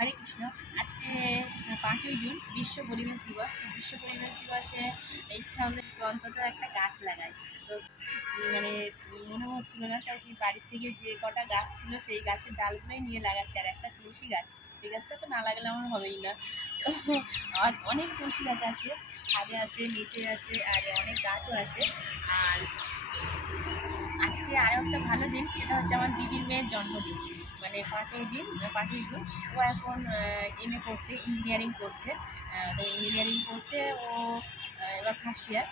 হরে কৃষ্ণ। আজকে 5ই জুন বিশ্ব পরিবেশ দিবস। তো বিশ্ব পরিবেশ দিবসে ইচ্ছা হলো অন্তত একটা গাছ লাগাই। তো মানে মনে হচ্ছিল না, তাই সেই বাড়ির থেকে যে কটা গাছ ছিল সেই গাছের ডালগুলোই নিয়ে লাগাচ্ছি। আর একটা তুলসী গাছ, এই গাছটা তো না লাগালে আমার হবেই না। আর অনেক তুলসী গাছ আছে, ছাদে আছে, নিচে আছে, আর অনেক গাছও আছে। আর আজকে আরও একটা ভালো দিন, সেটা হচ্ছে আমার দিদির মেয়ের জন্মদিন, মানে 5ই জুন। ও এখন এমএ করছে, ইঞ্জিনিয়ারিং করছে। তো ইঞ্জিনিয়ারিং করছে ও, এবার ফার্স্ট ইয়ার,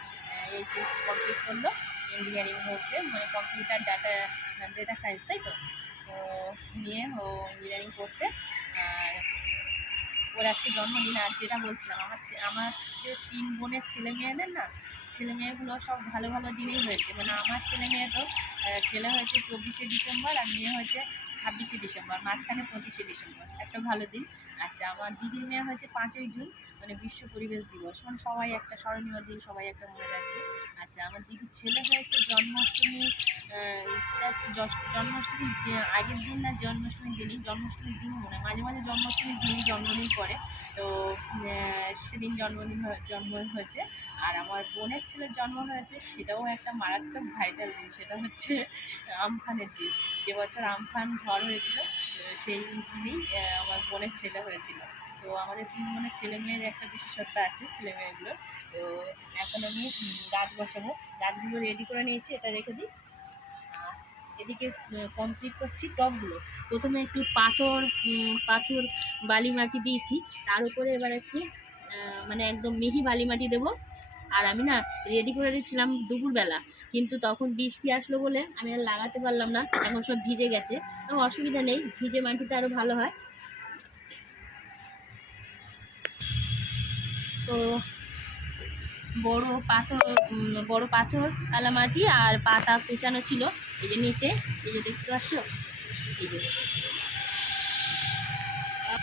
এইচএস কমপ্লিট করলো। ইঞ্জিনিয়ারিং হচ্ছে মানে কম্পিউটার ডেটা সায়েন্স, তাই তো। তো নিয়ে ও ইঞ্জিনিয়ারিং করছে। আর ওর আজকে জন্মদিন। আর যেটা বলছিলাম, আমার যে 3 বোনের ছেলে মেয়েদের না, ছেলে মেয়েগুলো সব ভালো ভালো দিনেই হয়েছে। মানে আমার ছেলে মেয়ে তো, ছেলে হয়েছে 24শে ডিসেম্বর আর মেয়ে হয়েছে 26শে ডিসেম্বর, মাঝখানে 25শে ডিসেম্বর, একটা ভালো দিন। আচ্ছা, আমার দিদির মেয়ে হয়েছে 5ই জুন, মানে বিশ্ব পরিবেশ দিবস, মানে সবাই একটা স্মরণীয় দিন, সবাই একটা মনে রাখবে। আচ্ছা, আমার দিদির ছেলে হয়েছে জন্মাষ্টমী, জন্মাষ্টমীর আগের দিন না জন্মাষ্টমীর দিনই, জন্মাষ্টমীর দিন মনে হয়, মাঝে মাঝে জন্মাষ্টমীর দিনই জন্মদিন করে। তো সেদিন জন্ম হয়েছে। আর আমার বোনের ছেলের জন্ম হয়েছে, সেটাও একটা মারাত্মক ভাইটাল দিন, সেটা হচ্ছে আমফানের দিন। যে বছর আমফান ঝড় হয়েছিল, সেই দিনেই আমার বোনের ছেলে হয়েছিল। তো আমাদের 3 বোনের ছেলে মেয়ের একটা বিশেষত্ব আছে, ছেলে মেয়েগুলো। তো এখন আমি গাছ বসাবো, গাছগুলো রেডি করে নিয়েছি, এটা রেখে দিই। এদিকে কমপ্লিট করছি টবগুলো। প্রথমে একটু পাথর বালি মাটি দিয়েছি, তার উপরে এবার একটু মানে একদম মিহি বালি মাটি দেবো। আর আমি না রেডি করে দিচ্ছিলাম দুপুরবেলা, কিন্তু তখন বৃষ্টি আসলো বলে আমি আর লাগাতে পারলাম না, এখন সব ভিজে গেছে। তো অসুবিধা নেই, ভিজে মাটিতে আরও ভালো হয়। তো বড় পাথর কালা মাটি আর পাতা কুচানো ছিল, এই যে নিচে, এই যে দেখতে পাচ্ছ,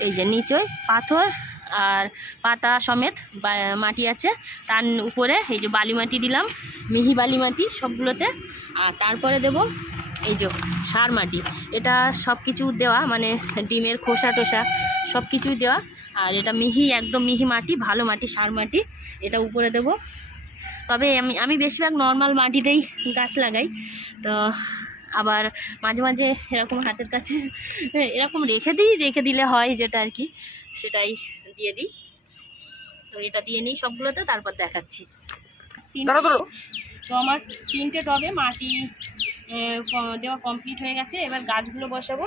এই যে নিচে পাথর আর পাতা সমেত মাটি আছে। তার উপরে এই যে বালি মাটি দিলাম, মিহি বালি মাটি সবগুলোতে। আর তারপরে দেব এই যে সার মাটি, এটা সব কিছু দেওয়া, মানে ডিমের খোসা টোসা সব কিছুই দেওয়া। আর এটা একদম মিহি মাটি, ভালো মাটি, সার মাটি, এটা উপরে দেব। তবে আমি বেশিরভাগ নর্মাল মাটিতেই গাছ লাগাই। তো আবার মাঝে মাঝে এরকম হাতের কাছে এরকম রেখে দিলে হয়, যেটা আর কি, সেটাই দিয়ে দিই। তো এটা দিয়ে নিই সবগুলোতে, তারপর দেখাচ্ছি। তো আমার 3টে টবে মাটি দেওয়া কমপ্লিট হয়ে গেছে। এবার গাছগুলো বসাবো।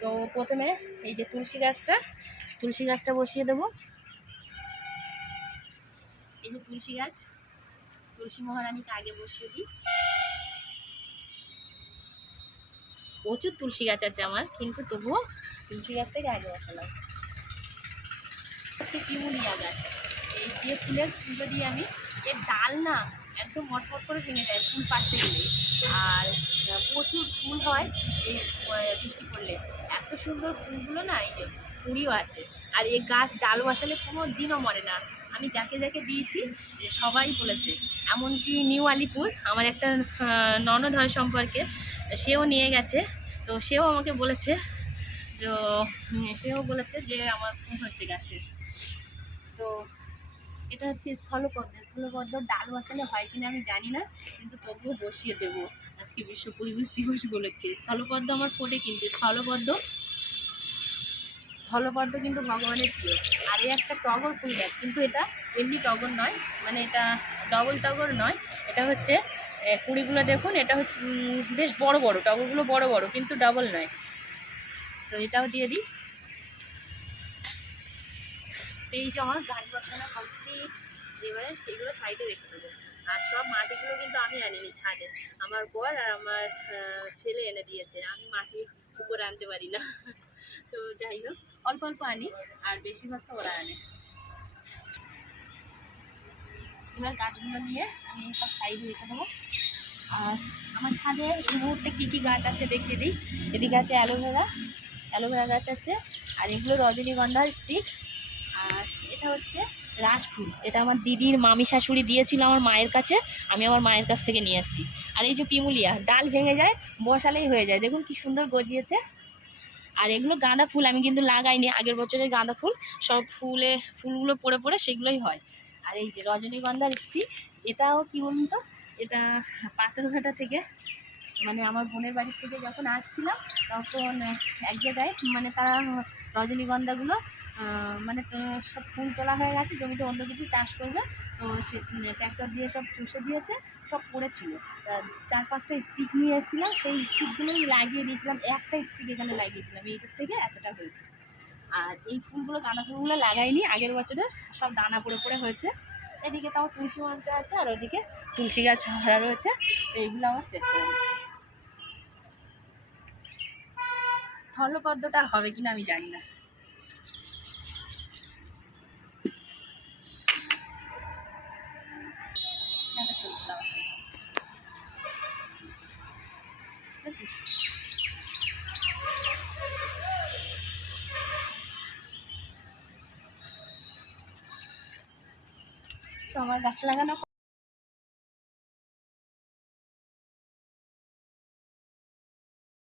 তো প্রথমে এই যে তুলসী গাছটা বসিয়ে দেবো। এই যে তুলসী গাছ, তুলসী মহারানীকে আগে বসিয়ে দিই। প্রচুর তুলসী গাছ আছে আমার, কিন্তু তবুও তুলসী গাছটাকে আগে বসালাম। হচ্ছে পিমুলিয়া গাছ, এই যে ফুলটা দিয়ে আমি, এর ডাল না একদম মটমট করে ভেঙে যায় ফুল পাড়তে গেলে। আর প্রচুর ফুল হয় এই বৃষ্টি পড়লে, এত সুন্দর ফুলগুলো না, এই যে কুড়িও আছে। আর এই গাছ ডাল বসালে কোনো দিনও মরে না। আমি যাকে যাকে দিয়েছি সবাই বলেছে, এমনকি নিউ আলিপুর আমার একটা ননদ হয় সম্পর্কে, সেও নিয়ে গেছে। তো সেও আমাকে বলেছে, যে আমার ফুল হচ্ছে গাছে। তো এটা হচ্ছে স্থলপদ্ম ডাল বসালে হয় কিনা আমি জানি না, কিন্তু তবুও বসিয়ে দেবো আজকে বিশ্ব পরিবেশ দিবস উপলক্ষে। স্থলপদ্ম আমার ফোটে, কিন্তু স্থলপদ্ম কিন্তু ভগবানের প্রিয়। আর এই একটা টগর ফুল গাছ, কিন্তু এটা এমনি টগর নয়, মানে এটা ডবল টগর নয়, এটা হচ্ছে কুড়িগুলো দেখুন, এটা হচ্ছে বেশ বড় বড় টগরগুলো, বড় বড়, কিন্তু ডাবল নয়। তো এটাও দিয়ে দিই। এই যে আমার গাছ বসানো কমপ্লিট। এবারে এগুলো সাইডে রেখে দেবো। আর সব মাটিগুলো কিন্তু আমি আনিনি, ছাদে আমার বর আর আমার ছেলে এনে দিয়েছে, আমি মাটি উপরে আনতে পারি না। তো যাই হোক, অল্প অল্প আনি, আর বেশিরভাগ তো ওরা আনে। এবার গাছগুলো নিয়ে আমি সব সাইডে রেখে দেবো। আর আমার ছাদে এই মুহূর্তে কী কী গাছ আছে দেখিয়ে দিই। এদিকে আছে অ্যালোভেরা গাছ আছে, আর এগুলো রজনীগন্ধার স্টিক। আর এটা হচ্ছে রাজফুল, এটা আমার দিদির মামি শাশুড়ি দিয়েছিল আমার মায়ের কাছে, আমি আমার মায়ের কাছ থেকে নিয়ে আসছি। আর এই যে পিমুলিয়া, ডাল ভেঙে যায়, বসালেই হয়ে যায়, দেখুন কি সুন্দর গজিয়েছে। আর এগুলো গাঁদা ফুল, আমি কিন্তু লাগাইনি, আগের বছরের গাঁদা ফুল, সব ফুলগুলো পড়ে পড়ে সেগুলোই হয়। আর এই যে রজনীগন্ধার স্টিক, এটাও কি বলুন তো, এটা পাথরঘাটা থেকে, মানে আমার বোনের বাড়ি থেকে যখন আসছিলাম তখন এক জায়গায় মানে তারা রজনীগন্ধাগুলো মানে সব ফুল তোলা হয়ে গেছে, জমিতে অন্য কিছু চাষ করবে, তো সে ট্র্যাক্টর দিয়ে সব চষে দিয়েছে, সব পড়েছিল। তা 4-5টা স্টিক নিয়ে এসেছিলাম, সেই স্টিকগুলোই লাগিয়ে দিয়েছিলাম, একটা স্টিক এখানে লাগিয়েছিলাম, এইটার থেকে এতটা হয়েছে। আর এই ফুলগুলো, গাঁদা ফুলগুলো লাগাইনি, আগের বছরে সব দানা পড়ে পড়ে হয়েছে। এদিকে তাও তুলসী মঞ্চ আছে, আর ওদিকে তুলসী গাছ ভরা রয়েছে, এইগুলো আমার সেট করে দিচ্ছি। স্থলপদ্মটা হবে কিনা আমি জানি না। বুঝছিস? তো আমার গাছ লাগানো